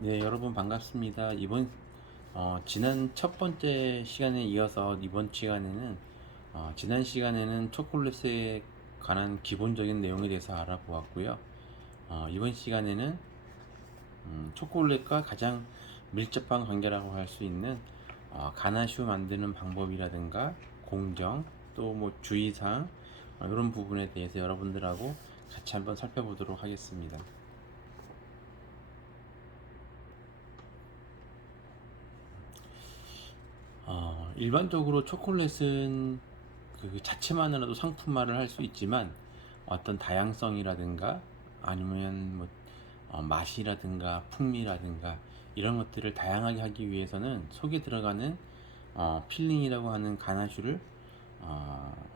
네, 여러분 반갑습니다. 지난 첫 번째 시간에 이어서 이번 시간에는 지난 시간에는 초콜릿에 관한 기본적인 내용에 대해서 알아보았고요. 이번 시간에는 초콜릿과 가장 밀접한 관계라고 할 수 있는 가나슈 만드는 방법이라든가 공정, 또 뭐 주의사항, 이런 부분에 대해서 여러분들하고 같이 한번 살펴보도록 하겠습니다. 일반적으로 초콜릿은 그 자체만으로도 상품화를 할 수 있지만 어떤 다양성이라든가 아니면 뭐 맛이라든가 풍미라든가 이런 것들을 다양하게 하기 위해서는 속에 들어가는 필링이라고 하는 가나슈를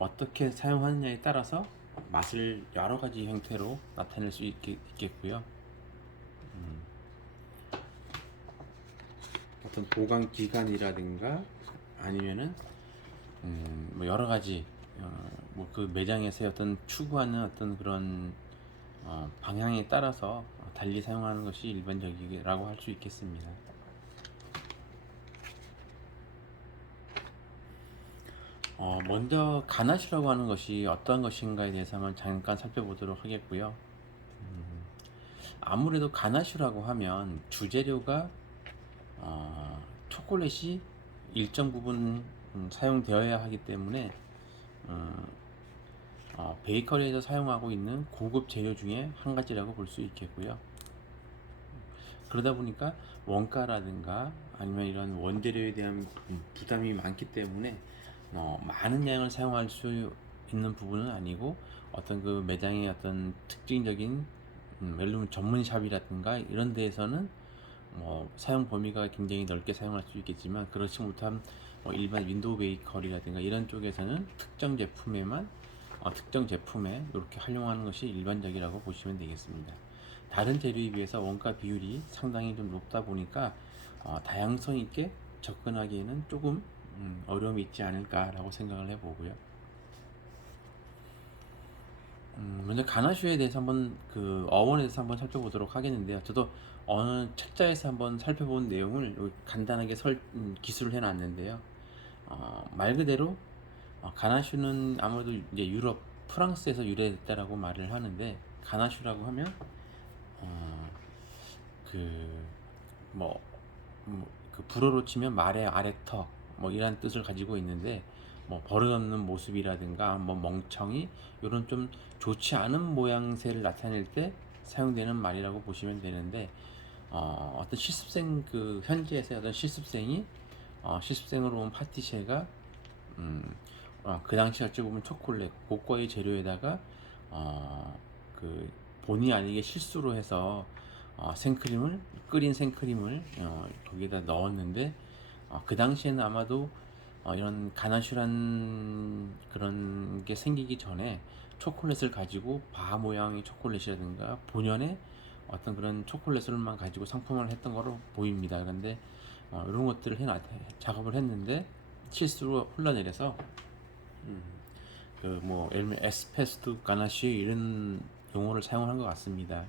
어떻게 사용하느냐에 따라서 맛을 여러 가지 형태로 나타낼 수 있겠고요. 어떤 보관 기간이라든가 아니면은 뭐 여러 가지 뭐 그 매장에서의 어떤 추구하는 어떤 그런 방향에 따라서 달리 사용하는 것이 일반적이라고 할 수 있겠습니다. 먼저 가나슈라고 하는 것이 어떠한 것인가에 대해서 한번 잠깐 살펴보도록 하겠고요. 아무래도 가나슈라고 하면 주재료가 초콜릿이 일정 부분 사용되어야 하기 때문에 베이커리에서 사용하고 있는 고급 재료 중에 한 가지라고 볼 수 있겠고요. 그러다 보니까 원가라든가 아니면 이런 원재료에 대한 부담이 많기 때문에 많은 양을 사용할 수 있는 부분은 아니고 어떤 그 매장의 어떤 특징적인 예를 들면 전문샵이라든가 이런 데에서는 사용 범위가 굉장히 넓게 사용할 수 있겠지만 그렇지 못한 일반 윈도우 베이커리라든가 이런 쪽에서는 특정 제품에 이렇게 활용하는 것이 일반적이라고 보시면 되겠습니다. 다른 재료에 비해서 원가 비율이 상당히 좀 높다 보니까 다양성 있게 접근하기에는 조금 어려움이 있지 않을까라고 생각을 해보고요. 먼저 가나슈에 대해서 한번 그 어원에 대해서 한번 살펴보도록 하겠는데요. 저도 어느 책자에서 한번 살펴본 내용을 간단하게 기술을 해놨는데요. 말 그대로 가나슈는 아무래도 이제 유럽 프랑스에서 유래됐다라고 말을 하는데 가나슈라고 하면 어, 그뭐 그 불어로 치면 말의 아래턱 뭐 이런 뜻을 가지고 있는데 뭐 버릇없는 모습이라든가 뭐 멍청이 이런 좀 좋지 않은 모양새를 나타낼 때 사용되는 말이라고 보시면 되는데 어떤 실습생 그 현지에서 어떤 실습생이 실습생으로 온 파티셰가 그 당시 어찌 보면 초콜릿 고가의 재료에다가 그 본의 아니게 실수로 해서 끓인 생크림을 거기에다 넣었는데 그 당시에는 아마도 이런 가나슈란 그런 게 생기기 전에 초콜릿을 가지고 바 모양의 초콜릿이라든가 본연의 어떤 그런 초콜릿을만 가지고 상품화를 했던 거로 보입니다. 그런데 이런 것들을 작업을 했는데 실수로 흘러내려서 그 뭐 예를 들면 에스페스도 가나쉬 이런 용어를 사용한 것 같습니다.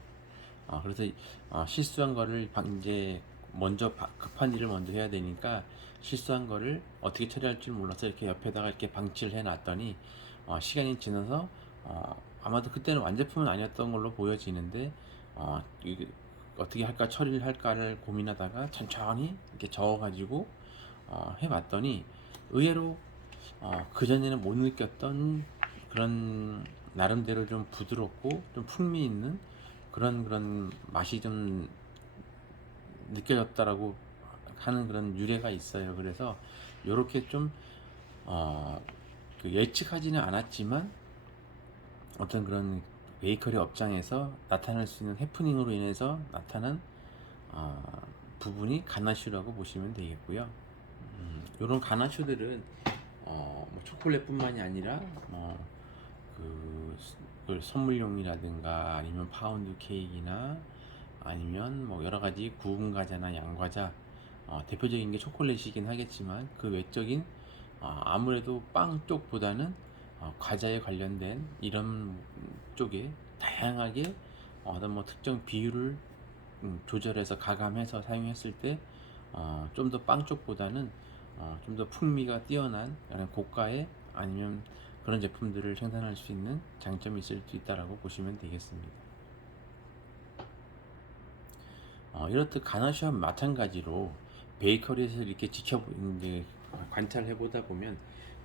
그래서 실수한 거를 이제 먼저 급한 일을 먼저 해야 되니까 실수한 거를 어떻게 처리할지 몰라서 이렇게 옆에다가 이렇게 방치를 해놨더니 시간이 지나서 아마도 그때는 완제품은 아니었던 걸로 보여지는데 이게 어떻게 할까 처리를 할까를 고민하다가 천천히 이렇게 저어가지고 해봤더니 의외로 그전에는 못 느꼈던 그런 나름대로 좀 부드럽고 좀 풍미 있는 그런 맛이 좀 느껴졌다라고 하는 그런 유래가 있어요. 그래서 이렇게 좀 그 예측하지는 않았지만 어떤 그런 베이커리 업장에서 나타날 수 있는 해프닝으로 인해서 나타난 부분이 가나슈라고 보시면 되겠고요. 이런 가나슈들은 뭐 초콜릿뿐만이 아니라 그 선물용이라든가 아니면 파운드 케이크나 아니면 뭐 여러 가지 구운 과자나 양과자 대표적인 게 초콜릿이긴 하겠지만 그 외적인 아무래도 빵 쪽보다는 과자에 관련된 이런 쪽에 다양하게 어떤 뭐 특정 비율을 조절해서 가감해서 사용했을 때 좀 더 빵 쪽보다는 좀 더 풍미가 뛰어난 그런 고가의 아니면 그런 제품들을 생산할 수 있는 장점이 있을 수 있다라고 보시면 되겠습니다. 이렇듯 가나슈와 마찬가지로 베이커리에서 이렇게 이제 관찰해 보다 보면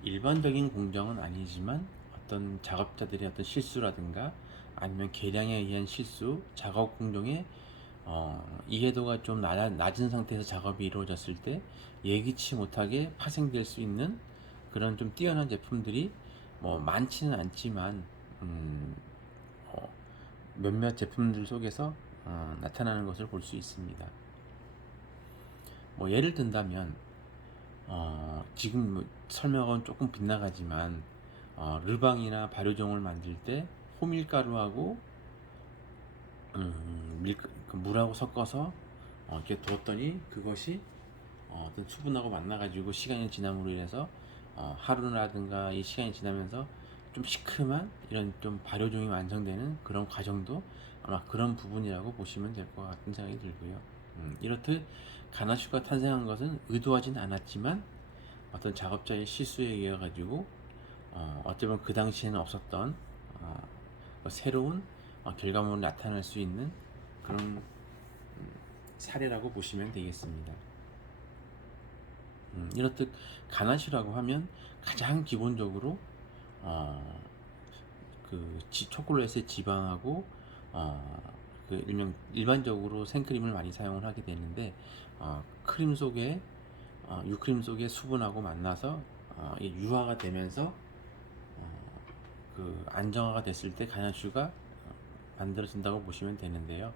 일반적인 공정은 아니지만 어떤 작업자들의 어떤 실수라든가 아니면 계량에 의한 실수, 작업 공정의 이해도가 좀 낮은 상태에서 작업이 이루어졌을 때 예기치 못하게 파생될 수 있는 그런 좀 뛰어난 제품들이 뭐 많지는 않지만 음, 어, 몇몇 제품들 속에서 나타나는 것을 볼 수 있습니다. 뭐 예를 든다면 지금 뭐 설명은 조금 빗나가지만 르방이나 발효종을 만들 때 호밀가루하고 그 물하고 섞어서 이렇게 두었더니 그것이 어떤 수분하고 만나가지고 시간이 지남으로 인해서 하루라든가 이 시간이 지나면서 좀 시큼한 이런 좀 발효종이 완성되는 그런 과정도 아마 그런 부분이라고 보시면 될 것 같은 생각이 들고요. 이렇듯 가나슈가 탄생한 것은 의도하진 않았지만 어떤 작업자의 실수에 의해 가지고 어쩌면 그 당시에는 없었던 새로운 결과물이 나타날 수 있는 그런 사례라고 보시면 되겠습니다. 이렇듯 가나슈라고 하면 가장 기본적으로 그 초콜릿의 지방하고 그 일반적으로 생크림을 많이 사용을 하게 되는데 크림 속에 유크림 속에 수분하고 만나서 유화가 되면서 그 안정화가 됐을 때 가나슈가 만들어진다고 보시면 되는데요.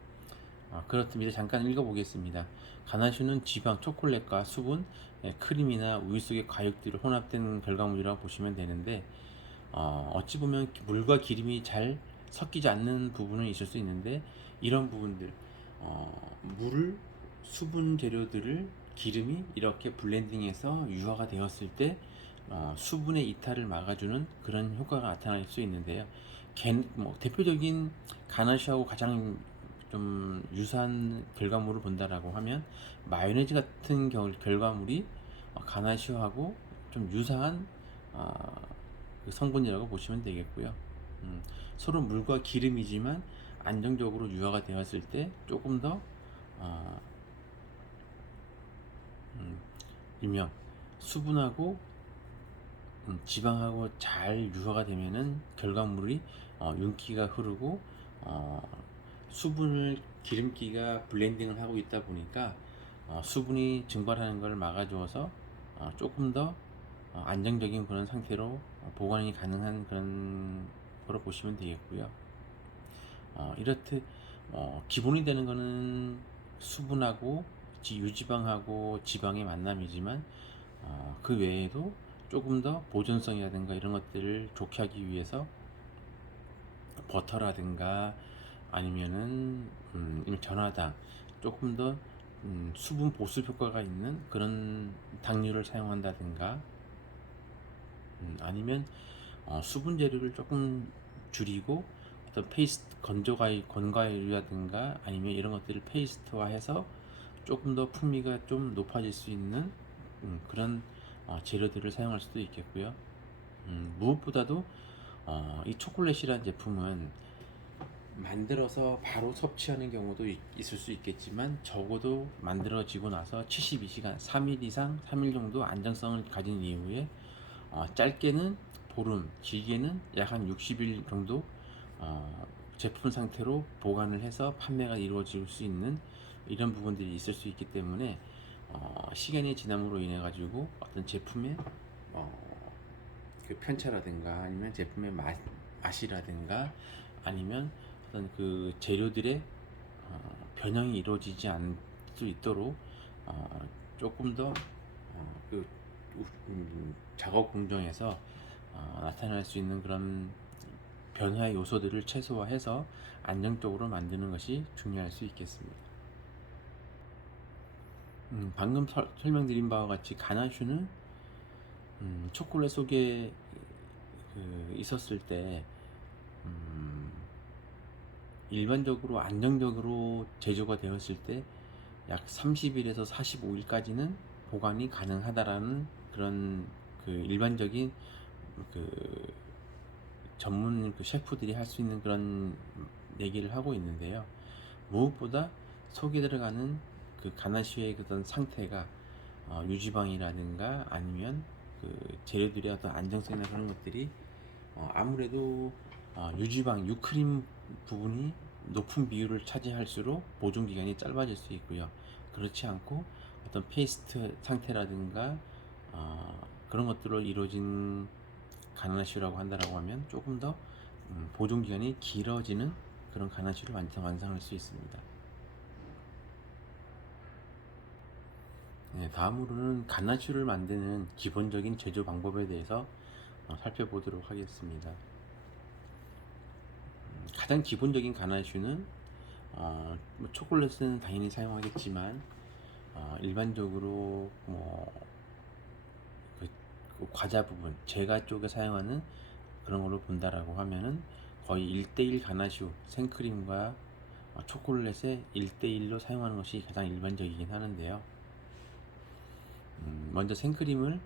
그렇습니다. 잠깐 읽어보겠습니다. 가나슈는 지방, 초콜릿과 수분, 크림이나 우유 속의 과육들이 혼합된 결과물이라고 보시면 되는데 어찌 보면 물과 기름이 잘 섞이지 않는 부분은 있을 수 있는데 이런 부분들 물을 수분 재료들을 기름이 이렇게 블렌딩해서 유화가 되었을 때 수분의 이탈을 막아주는 그런 효과가 나타날 수 있는데요. 뭐 대표적인 가나슈하고 가장 좀 유사한 결과물을 본다라고 하면 마요네즈 같은 결과물이 가나슈하고 좀 유사한 그 성분이라고 보시면 되겠고요. 서로 물과 기름이지만 안정적으로 유화가 되었을 때 조금 더 일명 수분하고 지방하고 잘 유화가 되면은 결과물이 윤기가 흐르고 수분을 기름기가 블렌딩을 하고 있다 보니까 수분이 증발하는 것을 막아주어서 조금 더 안정적인 그런 상태로 보관이 가능한 그런 거로 보시면 되겠고요. 이렇듯 기본이 되는 거는 수분하고 유지방하고 지방의 만남이지만 그 외에도 조금 더 보존성이라든가 이런 것들을 좋게 하기 위해서 버터라든가 아니면은 전화당 조금 더 수분 보습 효과가 있는 그런 당류를 사용한다든가 아니면 수분 재료를 조금 줄이고 어떤 페이스트 건과유라든가 아니면 이런 것들을 페이스트화해서 조금 더 풍미가 좀 높아질 수 있는 그런 재료들을 사용할 수도 있겠고요. 무엇보다도 이 초콜릿이라는 제품은 만들어서 바로 섭취하는 경우도 있을 수 있겠지만 적어도 만들어지고 나서 72시간 3일 이상 3일 정도 안정성을 가진 이후에 짧게는 보름, 길게는 약 한 60일 정도 제품 상태로 보관을 해서 판매가 이루어질 수 있는 이런 부분들이 있을 수 있기 때문에 시간이 지남으로 인해 가지고 어떤 제품의 그 편차라든가 아니면 제품의 맛이라든가 아니면 어떤 그 재료들의 변형이 이루어지지 않을 수 있도록 조금 더 그 작업 공정에서 나타날 수 있는 그런 변화의 요소들을 최소화해서 안정적으로 만드는 것이 중요할 수 있겠습니다. 방금 설명드린 바와 같이 가나슈는 초콜릿 속에 있었을 때 일반적으로 안정적으로 제조가 되었을 때 약 30일에서 45일까지는 보관이 가능하다라는 그런 그 일반적인 그 전문 그 셰프들이 할 수 있는 그런 얘기를 하고 있는데요. 무엇보다 속에 들어가는 그 가나슈의 그런 상태가 유지방이라든가 아니면 그 재료들의 어떤 안정성이나 그런 것들이 아무래도 유지방, 유크림 부분이 높은 비율을 차지할수록 보존 기간이 짧아질 수 있고요. 그렇지 않고 어떤 페이스트 상태라든가 그런 것들로 이루어진 가나슈라고 한다라고 하면 조금 더 보존 기간이 길어지는 그런 가나슈를 완성할 수 있습니다. 네, 다음으로는 가나슈를 만드는 기본적인 제조 방법에 대해서 살펴보도록 하겠습니다. 가장 기본적인 가나슈는 뭐 초콜릿은 당연히 사용하겠지만 일반적으로 그 과자 부분, 제과 쪽에 사용하는 그런 걸로 본다라고 하면은 거의 1대1 가나슈 생크림과 초콜릿의 1대1로 사용하는 것이 가장 일반적이긴 하는데요. 먼저 생크림을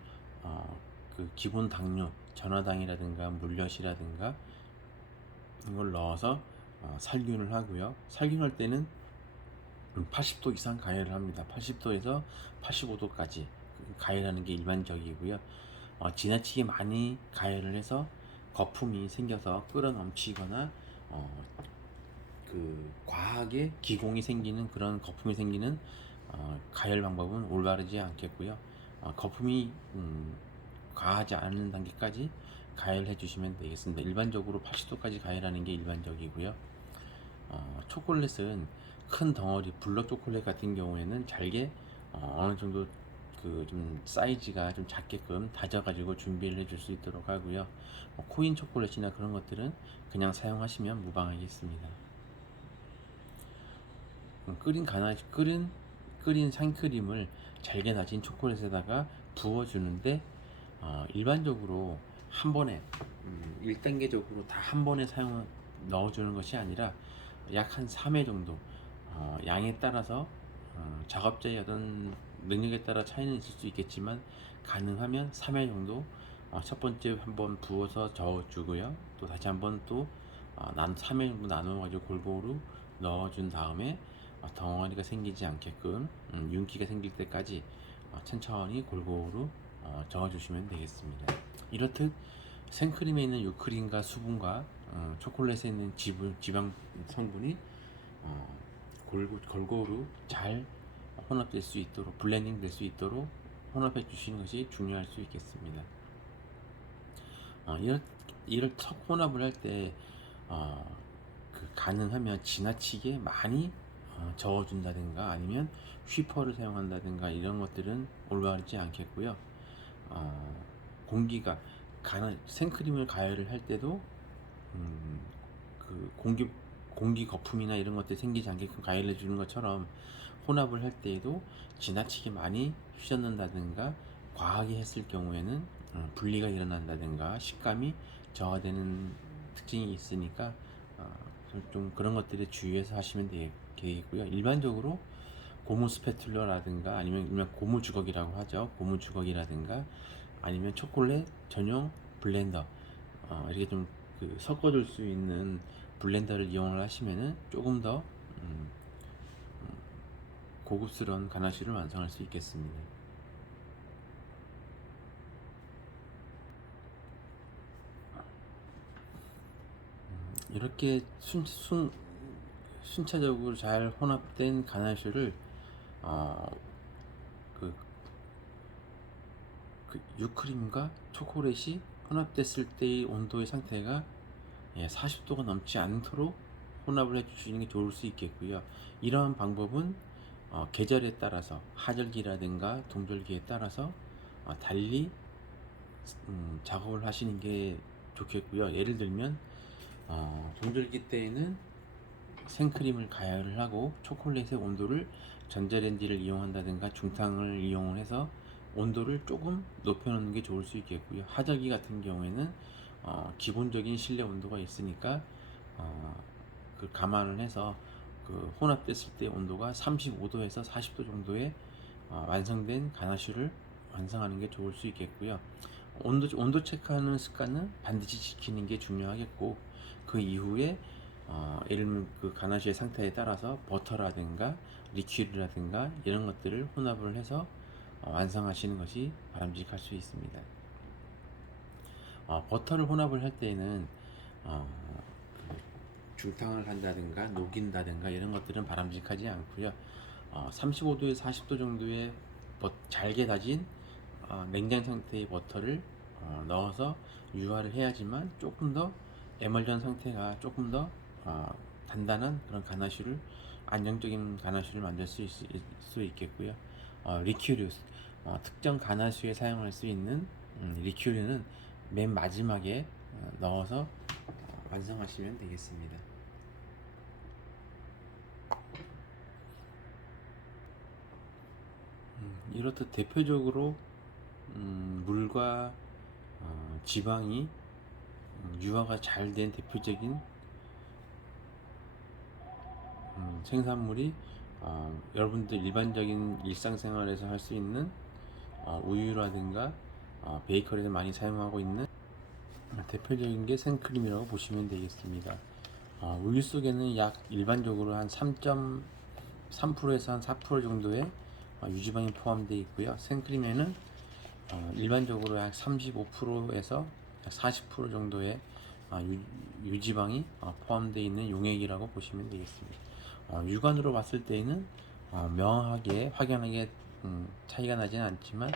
그 기본 당류, 전화당이라든가 물엿이라든가 이걸 넣어서 살균을 하고요. 살균할 때는 80도 이상 가열을 합니다. 80도에서 85도까지 가열하는 게 일반적이고요. 지나치게 많이 가열을 해서 거품이 생겨서 끓어 넘치거나 그 과하게 기공이 생기는 그런 거품이 생기는 가열 방법은 올바르지 않겠고요. 거품이 과하지 않은 단계까지 가열해 주시면 되겠습니다. 일반적으로 80도까지 가열하는 게 일반적이고요. 초콜릿은 큰 덩어리 블럭 초콜릿 같은 경우에는 잘게 어느 정도 그 좀 사이즈가 좀 작게끔 다져가지고 준비를 해줄 수 있도록 하고요. 코인 초콜릿이나 그런 것들은 그냥 사용하시면 무방하겠습니다. 끓인 생크림을 잘게 다진 초콜릿에다가 부어주는데 일반적으로 한 번에 1단계적으로 다 한 번에 넣어주는 것이 아니라 약 한 3회 정도 양에 따라서 작업자의 어떤 능력에 따라 차이는 있을 수 있겠지만 가능하면 3회 정도 첫 번째 한번 부어서 저어주고요. 또 다시 한번 또 3회 정도 나눠가지고 골고루 넣어준 다음에 덩어리가 생기지 않게끔 윤기가 생길 때까지 천천히 골고루 저어주시면 되겠습니다. 이렇듯 생크림에 있는 유크림과 수분과 초콜릿에 있는 지방 성분이 골고루 잘 혼합될 수 있도록 블렌딩 될 수 있도록 혼합해 주시는 것이 중요할 수 있겠습니다. 이를 혼합을 할 때 그 가능하면 지나치게 많이 저어준다든가 아니면 휘퍼를 사용한다든가 이런 것들은 올바르지 않겠고요. 공기가 생크림을 가열을 할 때도 그 공기 거품이나 이런 것들이 생기지 않게끔 가열해 주는 것처럼 혼합을 할 때에도 지나치게 많이 휘젓는다든가 과하게 했을 경우에는 분리가 일어난다든가 식감이 저하되는 특징이 있으니까 좀 그런 것들에 주의해서 하시면 되겠고요. 일반적으로 고무 스패툴러라든가 아니면 고무 주걱이라고 하죠. 고무 주걱이라든가 아니면 초콜릿 전용 블렌더 이렇게 좀 그 섞어줄 수 있는 블렌더를 이용을 하시면은 조금 더 고급스러운 가나슈를 완성할 수 있겠습니다. 이렇게 순차적으로 잘 혼합된 가나슈를 그, 그 유크림과 초콜릿이 혼합됐을 때의 온도의 상태가 40도가 넘지 않도록 혼합을 해주시는 게 좋을 수 있겠고요. 이러한 방법은 계절에 따라서 하절기라든가 동절기에 따라서 달리 작업을 하시는 게 좋겠고요. 예를 들면 동절기 때에는 생크림을 가열을 하고 초콜릿의 온도를 전자레인지를 이용한다든가 중탕을 이용을 해서 온도를 조금 높여놓는 게 좋을 수 있겠고요. 하절기 같은 경우에는 기본적인 실내 온도가 있으니까 그 감안을 해서 그 혼합됐을 때 온도가 35도에서 40도 정도의 완성된 가나슈를 완성하는 게 좋을 수 있겠고요. 온도 체크하는 습관은 반드시 지키는 게 중요하겠고, 그 이후에 예를 들면 그 가나슈의 상태에 따라서 버터라든가 리퀴드라든가 이런 것들을 혼합을 해서 완성하시는 것이 바람직할 수 있습니다. 버터를 혼합을 할 때에는 어, 중탕을 한다든가 녹인다든가 이런 것들은 바람직하지 않고요. 35도에서 40도 정도의 잘게 다진 냉장 상태의 버터를 넣어서 유화를 해야지만 조금 더 에멀전 상태가 조금 더 단단한 그런 가나슈를, 안정적인 가나슈를 만들 수 있겠고요. 리큐류, 특정 가나슈에 사용할 수 있는 리큐류는 맨 마지막에 넣어서 완성하시면 되겠습니다. 이렇듯 대표적으로 물과 지방이 유화가 잘 된 대표적인 생산물이 여러분들 일반적인 일상생활에서 할 수 있는 우유라든가 베이커리에서 많이 사용하고 있는 대표적인 게 생크림이라고 보시면 되겠습니다. 우유 속에는 약 일반적으로 한 3.3%에서 한 4% 정도의 유지방이 포함되어 있고요. 생크림에는 일반적으로 약 35%에서 약 40% 정도의 유지방이 포함되어 있는 용액이라고 보시면 되겠습니다. 육안으로 봤을 때에는 명확하게 확연하게 차이가 나지는 않지만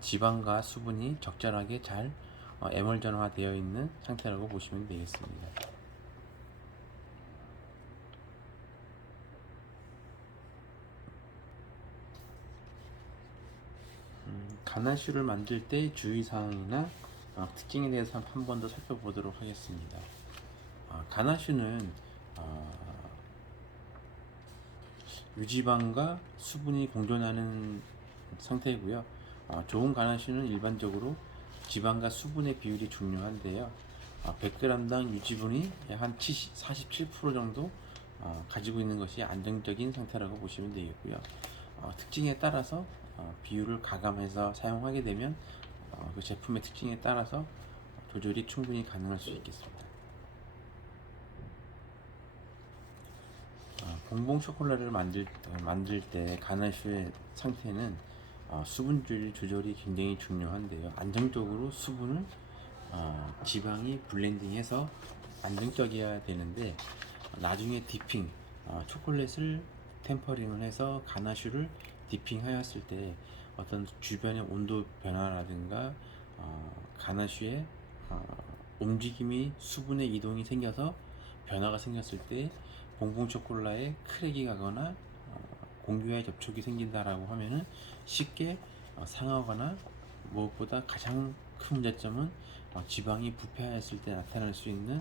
지방과 수분이 적절하게 잘 에멀전화 되어 있는 상태라고 보시면 되겠습니다. 가나슈를 만들 때 주의사항이나 특징에 대해서 한 번 더 살펴보도록 하겠습니다. 가나슈는 유지방과 수분이 공존하는 상태이고요. 좋은 가나슈는 일반적으로 지방과 수분의 비율이 중요한데요. 100g당 유지분이 한 47% 정도 가지고 있는 것이 안정적인 상태라고 보시면 되겠고요. 특징에 따라서 비율을 가감해서 사용하게 되면 그 제품의 특징에 따라서 조절이 충분히 가능할 수 있겠습니다. 봉봉 초콜릿을 만들 때 가나슈의 상태는 수분 조절이 굉장히 중요한데요. 안정적으로 수분을 지방이 블렌딩해서 안정적이어야 되는데, 나중에 디핑, 초콜릿을 템퍼링을 해서 가나슈를 디핑하였을 때 어떤 주변의 온도 변화라든가 가나슈의 움직임이, 수분의 이동이 생겨서 변화가 생겼을 때 봉봉 초콜릿에 크랙이 가거나 공기와의 접촉이 생긴다라고 하면은 쉽게 상하거나, 무엇보다 가장 큰 문제점은 지방이 부패하였을 때 나타날 수 있는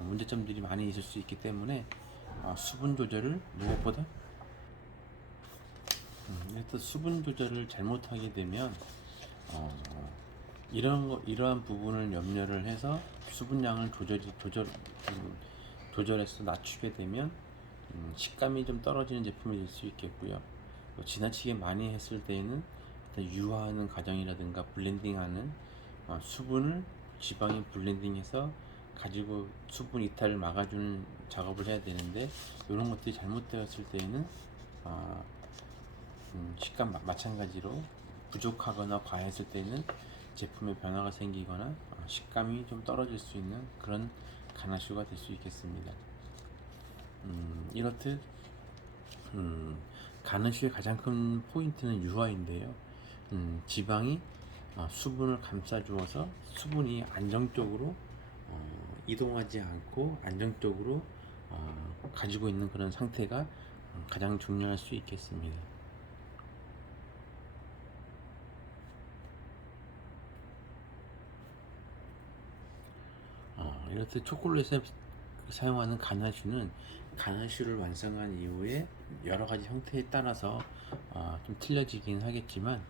문제점들이 많이 있을 수 있기 때문에 수분 조절을 무엇보다 일단 수분 조절을 잘못하게 되면 이러한 부분을 염려를 해서 수분량을 조절해서 낮추게 되면 식감이 좀 떨어지는 제품이 될 수 있겠고요. 또 지나치게 많이 했을 때에는 유화하는 과정이라든가 블렌딩하는 수분을 지방이 블렌딩해서 가지고 수분 이탈을 막아주는 작업을 해야 되는데, 이런 것들이 잘못되었을 때에는 식감 마찬가지로 부족하거나 과했을 때는 제품에 변화가 생기거나 식감이 좀 떨어질 수 있는 그런 가나슈가 될 수 있겠습니다. 이렇듯 가나슈의 가장 큰 포인트는 유화인데요. 지방이 수분을 감싸주어서 수분이 안정적으로 이동하지 않고 안정적으로 가지고 있는 그런 상태가 가장 중요할 수 있겠습니다. 이렇듯 초콜릿에 사용하는 가나슈는 가나슈를 완성한 이후에 여러 가지 형태에 따라서 좀 틀려지긴 하겠지만,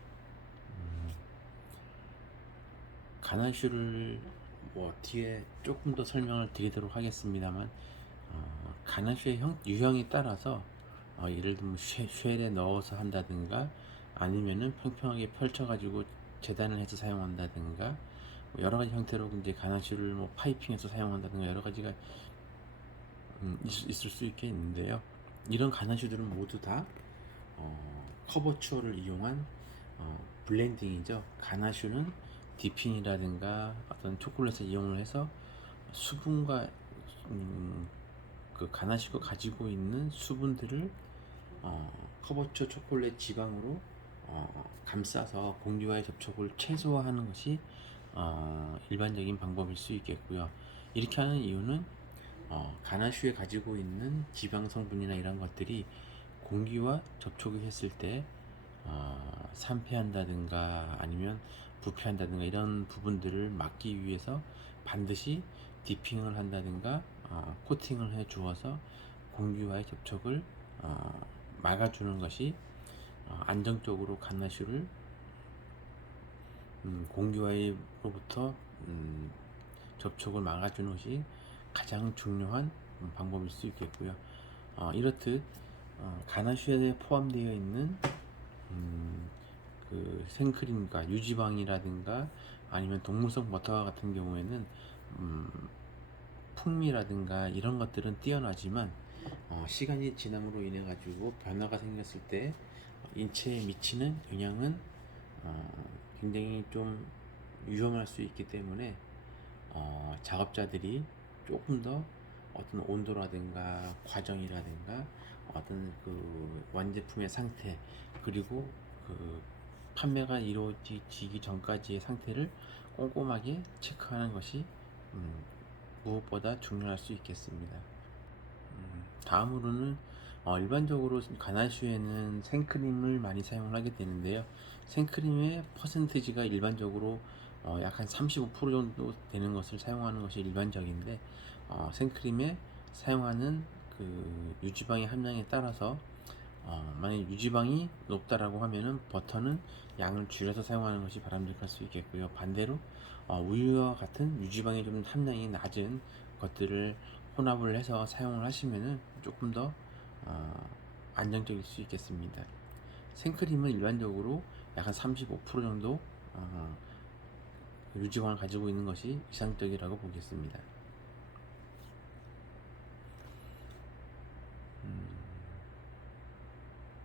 가나슈를 뒤에 조금 더 설명을 드리도록 하겠습니다만, 가나슈의 유형에 따라서 예를 들면 쉘에 넣어서 한다든가 아니면은 평평하게 펼쳐가지고 재단을 해서 사용한다든가 뭐 여러 가지 형태로 이제 가나슈를 뭐 파이핑해서 사용한다든가 여러 가지가 있을 수 있겠는데요. 이런 가나슈들은 모두 다 커버추어를 이용한 블렌딩이죠. 가나슈는 디핑이라든가 어떤 초콜릿을 이용을 해서 수분과 그 가나슈가 가지고 있는 수분들을 커버추어 초콜릿 지방으로 감싸서 공기와의 접촉을 최소화하는 것이 일반적인 방법일 수 있겠고요. 이렇게 하는 이유는 가나슈에 가지고 있는 지방 성분이나 이런 것들이 공기와 접촉을 했을 때 산패한다든가 아니면 부패한다든가 이런 부분들을 막기 위해서 반드시 디핑을 한다든가 코팅을 해 주어서 공기와의 접촉을 막아주는 것이 안정적으로 가나슈를 공기와로부터 접촉을 막아주는 것이 가장 중요한 방법일 수 있겠고요. 이렇듯 가나슈에 포함되어 있는 그 생크림과 유지방이라든가 아니면 동물성 버터와 같은 경우에는 풍미라든가 이런 것들은 뛰어나지만 시간이 지남으로 인해 가지고 변화가 생겼을 때 인체에 미치는 영향은 굉장히 좀 위험할 수 있기 때문에 작업자들이 조금 더 어떤 온도라든가 과정이라든가 어떤 그 완제품의 상태 그리고 그 판매가 이루어지기 전까지의 상태를 꼼꼼하게 체크하는 것이 무엇보다 중요할 수 있겠습니다. 다음으로는 일반적으로 가나슈에는 생크림을 많이 사용을 하게 되는데요. 생크림의 퍼센티지가 일반적으로 약 한 35% 정도 되는 것을 사용하는 것이 일반적인데 생크림에 사용하는 그 유지방의 함량에 따라서 만약 유지방이 높다라고 하면은 버터는 양을 줄여서 사용하는 것이 바람직할 수 있겠고요. 반대로 우유와 같은 유지방이 좀 함량이 낮은 것들을 혼합을 해서 사용을 하시면은 조금 더 안정적일 수 있겠습니다. 생크림은 일반적으로 약 한 35% 정도 유지방을 가지고 있는 것이 이상적이라고 보겠습니다.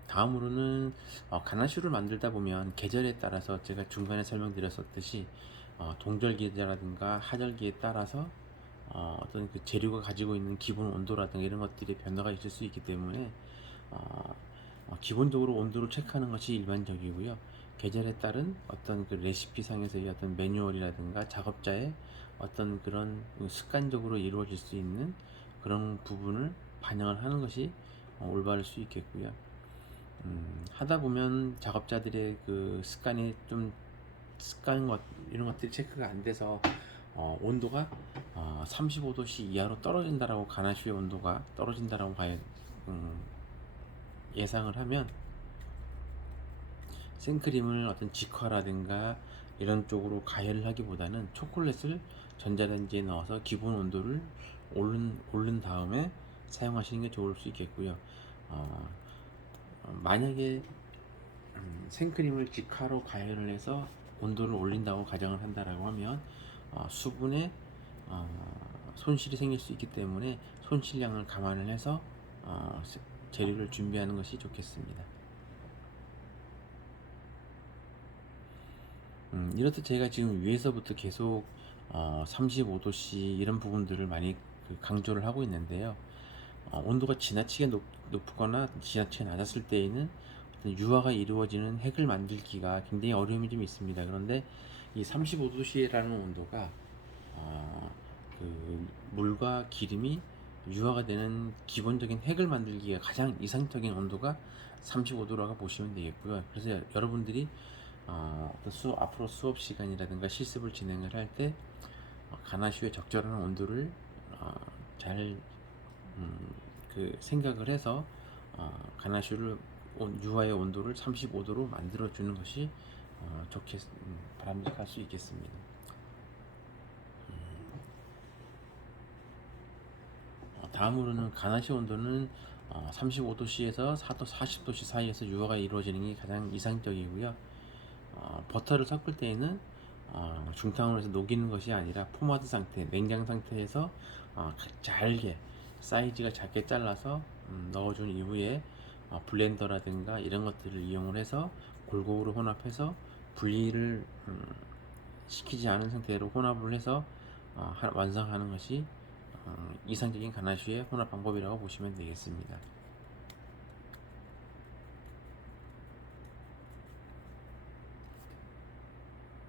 다음으로는 가나슈를 만들다 보면 계절에 따라서 제가 중간에 설명드렸었듯이 동절기라든가 하절기에 따라서 어떤 그 재료가 가지고 있는 기본 온도라든가 이런 것들이 변화가 있을 수 있기 때문에 기본적으로 온도를 체크하는 것이 일반적이고요. 계절에 따른 어떤 그 레시피상에서의 어떤 매뉴얼이라든가 작업자의 어떤 그런 습관적으로 이루어질 수 있는 그런 부분을 반영을 하는 것이 올바를 수 있겠고요. 하다 보면 작업자들의 그 습관이 좀 이런 것들이 체크가 안 돼서 온도가 35도씨 이하로 떨어진다라고 가나슈의 온도가 떨어진다라고 예상을 하면 생크림을 어떤 직화라든가 이런 쪽으로 가열을 하기보다는 초콜릿을 전자레인지에 넣어서 기본 온도를 오른 다음에 사용하시는 게 좋을 수 있겠고요. 만약에 생크림을 직화로 가열을 해서 온도를 올린다고 가정을 한다라고 하면 수분에 손실이 생길 수 있기 때문에 손실량을 감안을 해서 재료를 준비하는 것이 좋겠습니다. 이렇듯 제가 지금 위에서부터 계속 35도씨 이런 부분들을 많이 강조를 하고 있는데요. 온도가 지나치게 높거나 지나치게 낮았을 때에는 유화가 이루어지는 핵을 만들기가 굉장히 어려움이 좀 있습니다. 그런데 이 35도씨라는 온도가 그 물과 기름이 유화가 되는 기본적인 핵을 만들기가 가장 이상적인 온도가 35도라고 보시면 되겠고요. 그래서 여러분들이 앞으로 수업 시간이라든가 실습을 진행을 할 때 가나슈의 적절한 온도를 잘 생각을 해서 가나슈를 유화의 온도를 35도로 만들어 주는 것이 바람직할 수 있겠습니다. 다음으로는 가나시 온도는 35도씨에서 4도 40도씨 사이에서 유화가 이루어지는 게 가장 이상적이고요. 버터를 섞을 때에는 중탕으로 해서 녹이는 것이 아니라 포마드 상태, 냉장 상태에서 잘게 사이즈가 작게 잘라서 넣어준 이후에 블렌더라든가 이런 것들을 이용을 해서 골고루 혼합해서 분리를 시키지 않은 상태로 혼합을 해서 완성하는 것이 이상적인 가나슈의 혼합 방법이라고 보시면 되겠습니다.